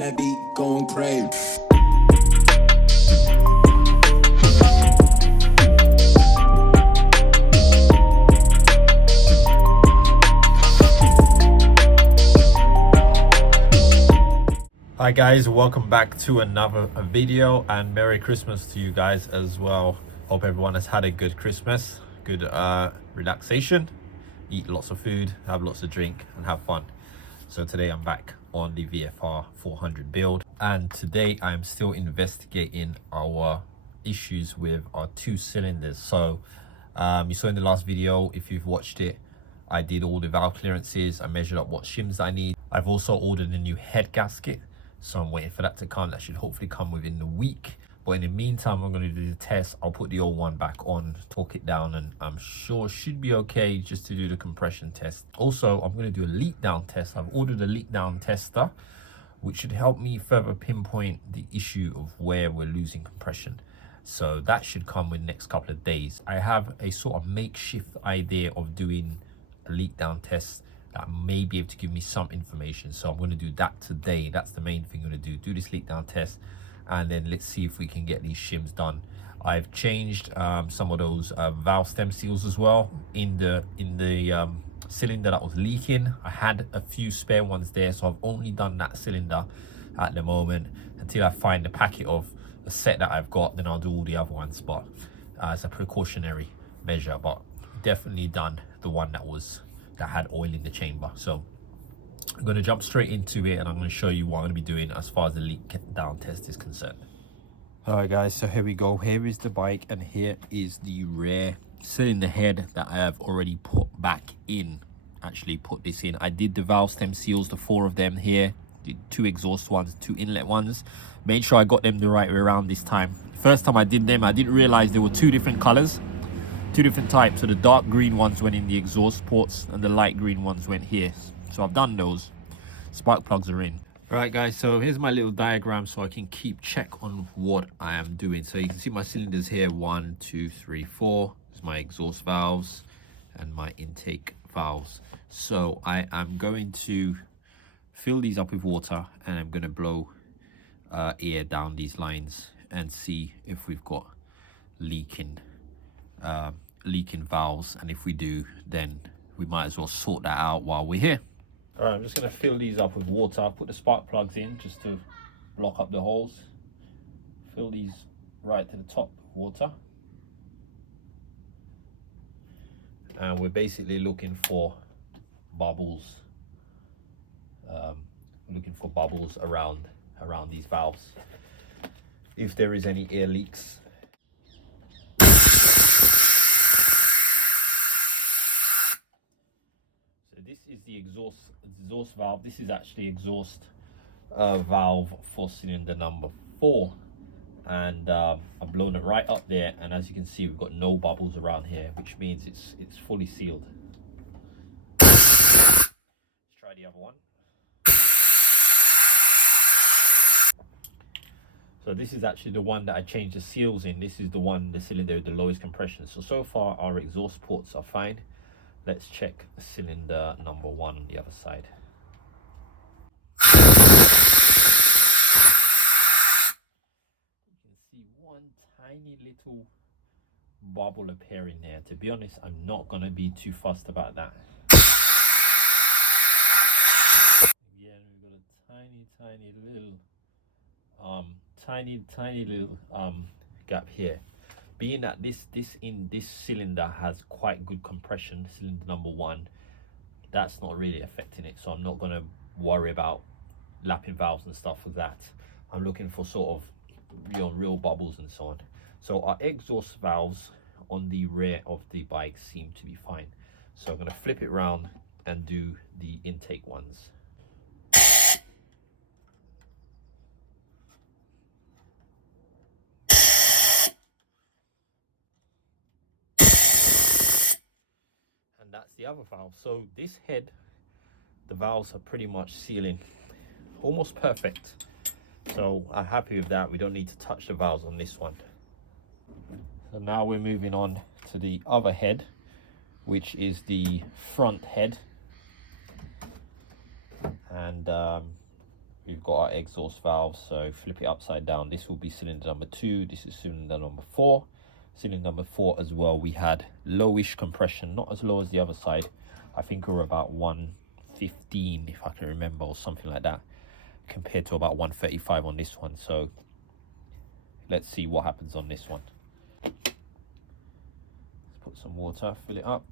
That beat going crazy. Hi guys, welcome back to another video, and Merry Christmas to you guys as well. Hope everyone has had a good Christmas, good relaxation, eat lots of food, have lots of drink and have fun. So today I'm back on the VFR400 build, and today I'm still investigating our issues with our two cylinders. So you saw in the last video, if you've watched it, I did all the valve clearances, I measured up what shims I need. I've also ordered a new head gasket, so I'm waiting for that to come. That should hopefully come within the week. But in the meantime, I'm going to do the test. I'll put the old one back on, torque it down, and I'm sure it should be okay just to do the compression test. Also, I'm going to do a leak down test. I've ordered a leak down tester, which should help me further pinpoint the issue of where we're losing compression. So that should come in the next couple of days. I have a sort of makeshift idea of doing a leak down test that may be able to give me some information, so I'm going to do that today. That's the main thing I'm going to do this leak down test, and then let's see if we can get these shims done. I've changed some of those valve stem seals as well in the cylinder that was leaking. I had a few spare ones there, so I've only done that cylinder at the moment until I find the packet of a set that I've got. Then I'll do all the other ones, but as a precautionary measure. But definitely done the one that had oil in the chamber. So I'm going to jump straight into it, and I'm going to show you what I'm going to be doing as far as the leak down test is concerned. All right guys, so here we go. Here is the bike, and here is the rear cylinder head that I have already put back in. Actually put this in. I did the valve stem seals, the 4 of them here, the 2 exhaust ones, 2 inlet ones. Made sure I got them the right way around this time. First time I did them, I didn't realize there were 2 different colors, 2 different types. So the dark green ones went in the exhaust ports and the light green ones went here. So I've done those. Spark plugs are in. All right guys, so here's my little diagram so I can keep check on what I am doing. So you can see my cylinders here, 1 2 3 4. There's my exhaust valves and my intake valves. So I am going to fill these up with water, and I'm going to blow air down these lines and see if we've got leaking valves, and if we do, then we might as well sort that out while we're here. All right, I'm just going to fill these up with water. I'll put the spark plugs in just to block up the holes. Fill these right to the top with water, and we're basically looking for bubbles. Looking for bubbles around these valves, if there is any air leaks. This is the exhaust valve. This is actually exhaust valve for cylinder number 4, and I've blown it right up there, and as you can see, we've got no bubbles around here, which means it's fully sealed. Let's try the other one. So this is actually the one that I changed the seals in. This is the cylinder with the lowest compression. So far our exhaust ports are fine. Let's check cylinder number 1 on the other side. You can see one tiny little bubble appearing there. To be honest, I'm not going to be too fussed about that. Again, we've got a tiny little gap here. Being that this cylinder has quite good compression, cylinder number 1, that's not really affecting it, so I'm not going to worry about lapping valves and stuff like that. I'm looking for sort of real bubbles and so on. So our exhaust valves on the rear of the bike seem to be fine, so I'm going to flip it around and do the intake ones. That's the other valve. So this head, the valves are pretty much sealing, almost perfect. So I'm happy with that. We don't need to touch the valves on this one. So now we're moving on to the other head, which is the front head. And we've got our exhaust valve. So flip it upside down. This will be cylinder number 2. This is cylinder number 4. Cylinder number 4 as well, we had lowish compression, not as low as the other side. I think we were about 115, if I can remember, or something like that, compared to about 135 on this one. So let's see what happens on this one. Let's put some water, fill it up.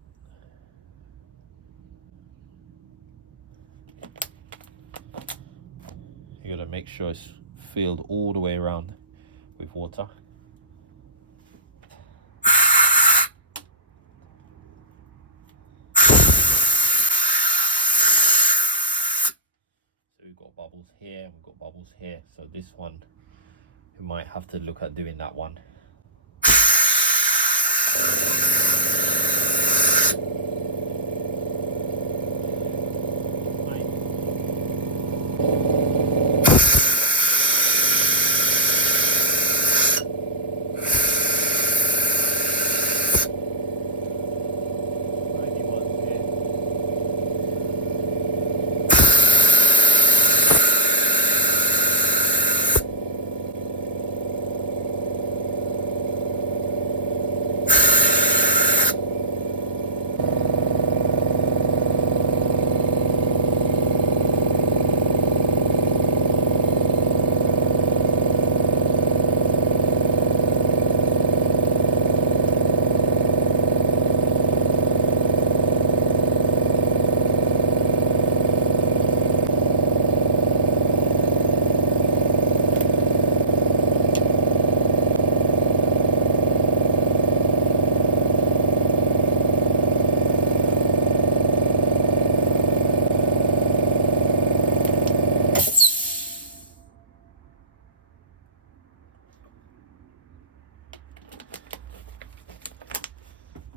You gotta make sure it's filled all the way around with water. So we've got bubbles here, and we've got bubbles here. So this one, we might have to look at doing that one.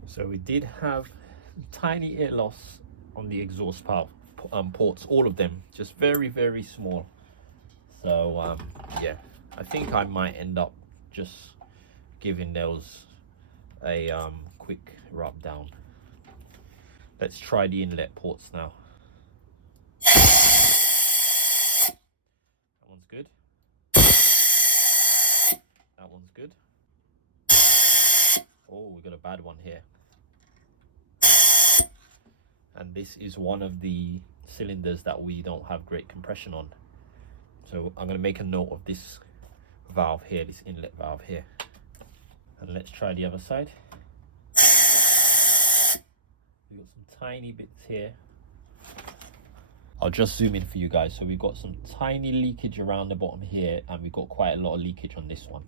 So we did have tiny air loss on the exhaust valve ports, all of them, just very, very small. So yeah, I think I might end up just giving those a quick rub down. Let's try the inlet ports now. That one's good. That one's good. Oh, we got a bad one here. And this is one of the cylinders that we don't have great compression on. So I'm going to make a note of this valve here, this inlet valve here. And let's try the other side. We've got some tiny bits here. I'll just zoom in for you guys. So we've got some tiny leakage around the bottom here, and we've got quite a lot of leakage on this one.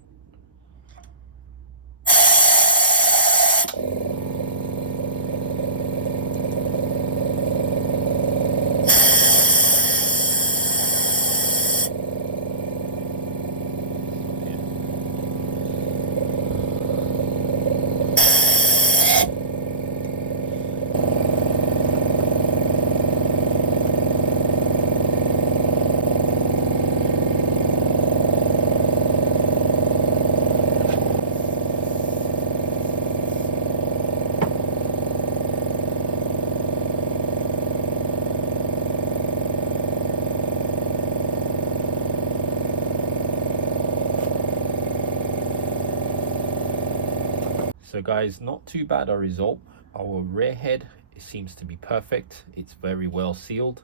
So guys, not too bad a result. Our rear head, it seems to be perfect. It's very well sealed.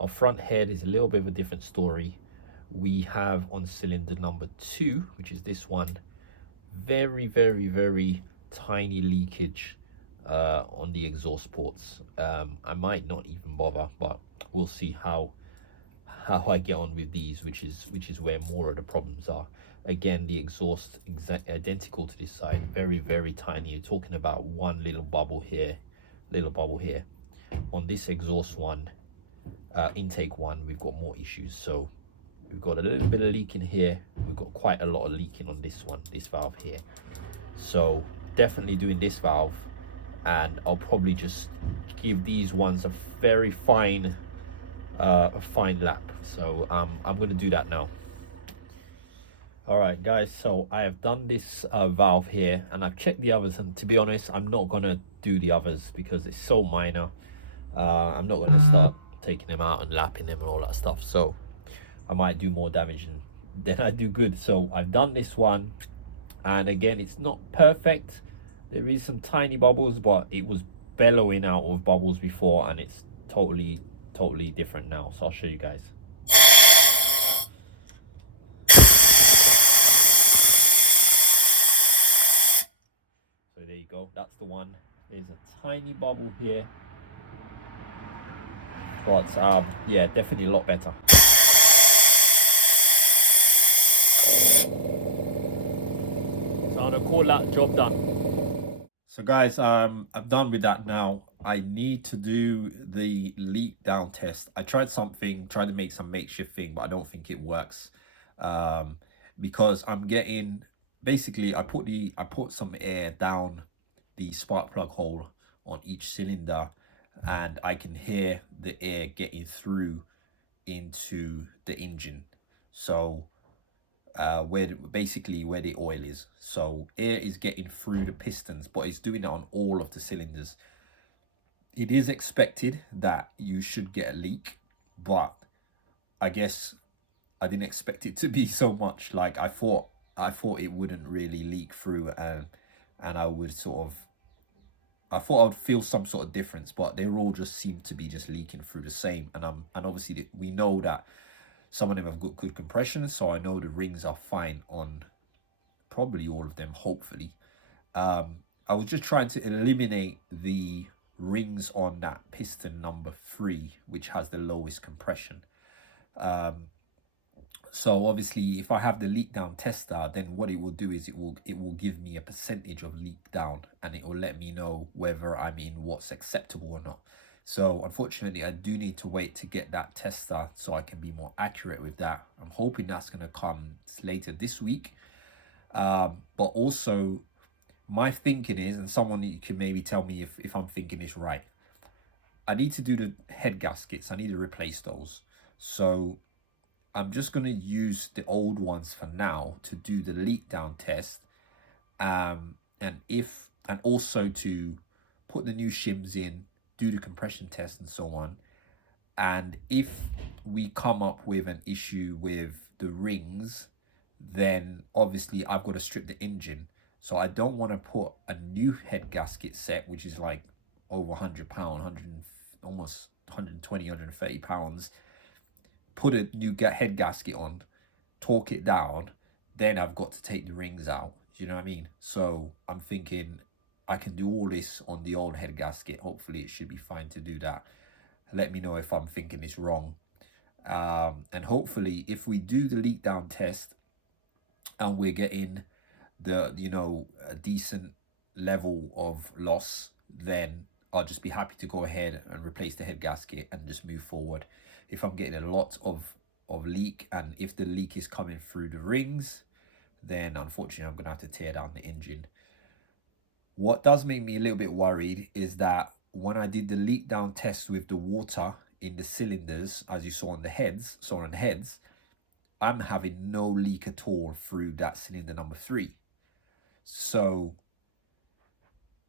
Our front head is a little bit of a different story. We have on cylinder number 2, which is this one, very, very, very tiny leakage on the exhaust ports. I might not even bother, but we'll see how I get on with these, which is where more of the problems are. Again, the exhaust identical to this side, very, very tiny. You're talking about one little bubble here, little bubble here. On this exhaust one, intake one, we've got more issues. So we've got a little bit of leaking here. We've got quite a lot of leaking on this one, this valve here. So definitely doing this valve, and I'll probably just give these ones a very fine lap. So I'm going to do that now. All right guys, so I have done this valve here, and I've checked the others, and to be honest, I'm not going to do the others because it's so minor. I'm not going to start taking them out and lapping them and all that stuff. So I might do more damage than I do good. So I've done this one, and again, it's not perfect. There is some tiny bubbles, but it was bellowing out of bubbles before, and it's totally different now. So I'll show you guys. So there you go, that's the one. There's a tiny bubble here, but yeah, definitely a lot better. So I'm gonna call that job done. So guys, I'm done with that now. I need to do the leak down test. I tried to make some makeshift thing, but I don't think it works. Because I'm getting, basically I put some air down the spark plug hole on each cylinder, and I can hear the air getting through into the engine. So basically where the oil is. So air is getting through the pistons, but it's doing it on all of the cylinders. It is expected that you should get a leak, but I guess I didn't expect it to be so much. Like I thought it wouldn't really leak through, and I would I thought I would feel some sort of difference, but they all just seem to be just leaking through the same. And obviously we know that some of them have got good compression, so I know the rings are fine on probably all of them, hopefully. I was just trying to eliminate the rings on that piston number 3, which has the lowest compression. So obviously if I have the leak down tester, then what it will do is it will give me a percentage of leak down, and it will let me know whether I'm in what's acceptable or not. So unfortunately I do need to wait to get that tester so I can be more accurate with that. I'm hoping that's going to come later this week. But also my thinking is, and someone you can maybe tell me if I'm thinking this right, I need to do the head gaskets. I need to replace those. So I'm just going to use the old ones for now to do the leak down test, and also to put the new shims in, do the compression test and so on. And if we come up with an issue with the rings, then obviously I've got to strip the engine. So I don't want to put a new head gasket set, which is like over £100, almost 120, 130 pounds, put a new head gasket on, torque it down, then I've got to take the rings out. You know what I mean? So I'm thinking I can do all this on the old head gasket. Hopefully it should be fine to do that. Let me know if I'm thinking this wrong. And hopefully if we do the leak down test and we're getting the, a decent level of loss, then I'll just be happy to go ahead and replace the head gasket and just move forward. If I'm getting a lot of leak, and if the leak is coming through the rings, then unfortunately I'm gonna have to tear down the engine. What does make me a little bit worried is that when I did the leak down test with the water in the cylinders, as you saw on the heads, I'm having no leak at all through that cylinder number 3. So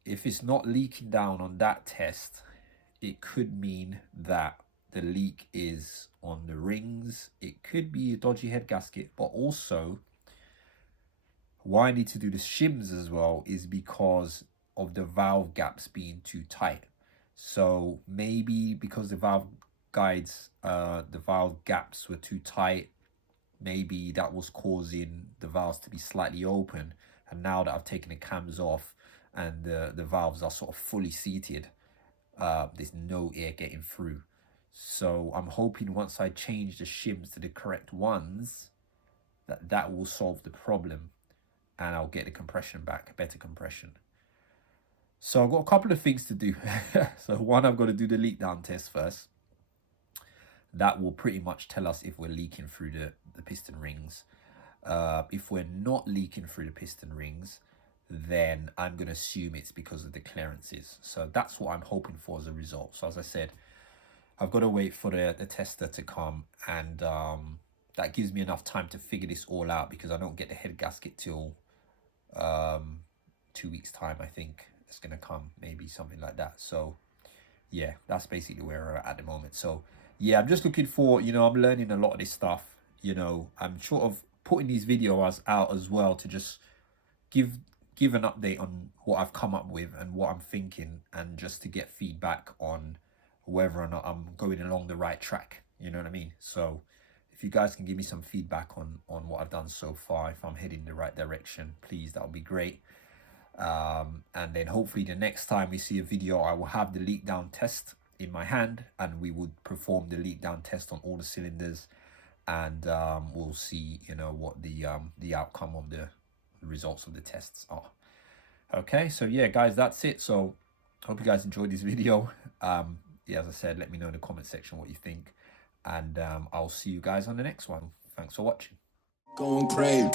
if it's not leaking down on that test, it could mean that the leak is on the rings. It could be a dodgy head gasket, but also why I need to do the shims as well is because of the valve gaps being too tight. So maybe because the valve guides, the valve gaps were too tight, maybe that was causing the valves to be slightly open. And now that I've taken the cams off and the valves are sort of fully seated, there's no air getting through. So I'm hoping once I change the shims to the correct ones, that will solve the problem, and I'll get the compression back, better compression. So I've got a couple of things to do. So one, I've got to do the leak down test first. That will pretty much tell us if we're leaking through the piston rings. If we're not leaking through the piston rings, then I'm going to assume it's because of the clearances. So that's what I'm hoping for as a result. So as I said, I've got to wait for the tester to come, and that gives me enough time to figure this all out, because I don't get the head gasket till 2 weeks time. I think it's going to come, maybe something like that. So yeah, that's basically where we're at the moment. So yeah, I'm just looking for, I'm learning a lot of this stuff. you know, I'm sort of putting these videos out as well to just give give an update on what I've come up with and what I'm thinking, and just to get feedback on whether or not I'm going along the right track. You know what I mean? So if you guys can give me some feedback on what I've done so far, if I'm heading the right direction, please, that would be great. And then hopefully the next time we see a video, I will have the leak down test in my hand, and we would perform the leak down test on all the cylinders, and we'll see, you know, what the outcome of the results of the tests are. Okay, so yeah, guys, that's it. So hope you guys enjoyed this video. Yeah, as I said, let me know in the comment section what you think, and I'll see you guys on the next one. Thanks for watching. Going crazy.